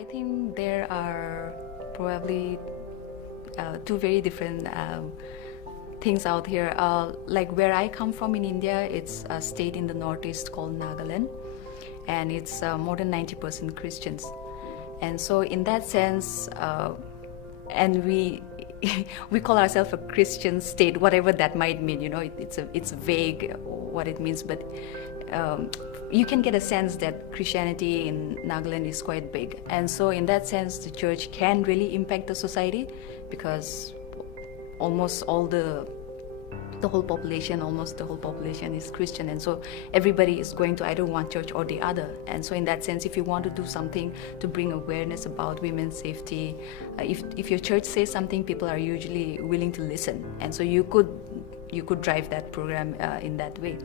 I think there are probably two very different things out here. Like where I come from in India, it's a state in the northeast called Nagaland, and it's more than 90% Christians. And so, in that sense, and we we call ourselves a Christian state, whatever that might mean. It's vague what it means, but you can get a sense that Christianity in Nagaland is quite big. And so in that sense, the church can really impact the society, because almost the whole population is Christian, and so everybody is going to either one church or the other. And so in that sense, if you want to do something to bring awareness about women's safety, if your church says something, people are usually willing to listen, and so you could drive that program in that way.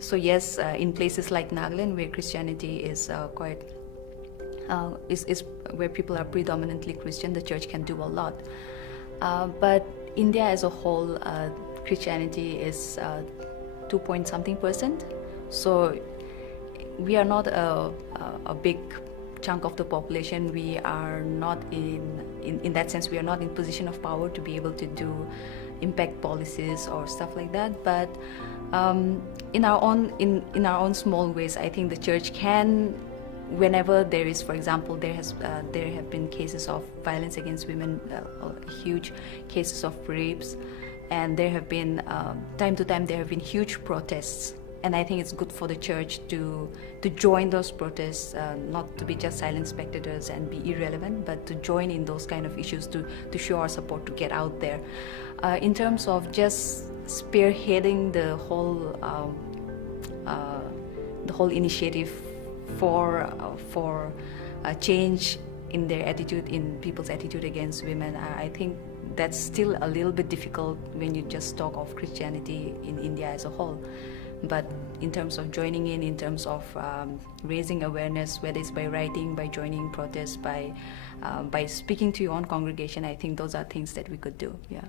So yes, in places like Nagaland, where Christianity is quite is where people are predominantly Christian, the church can do a lot. But India as a whole, Christianity is 2 point something percent. So we are not a big chunk of the population. We are not in that sense, we are not in position of power to be able to do impact policies or stuff like that. But in our own small ways, I think the church can, whenever there is, for example, there have been cases of violence against women, huge cases of rapes, and there have been time to time there have been huge protests. And I think it's good for the church to join those protests, not to be just silent spectators and be irrelevant, but to join in those kind of issues, to show our support, to get out there. In terms of just spearheading the whole initiative for a change in their attitude, in people's attitude against women, I think that's still a little bit difficult when you just talk of Christianity in India as a whole. But in terms of joining in terms of raising awareness, whether it's by writing, by joining protests, by speaking to your own congregation, I think those are things that we could do. Yeah.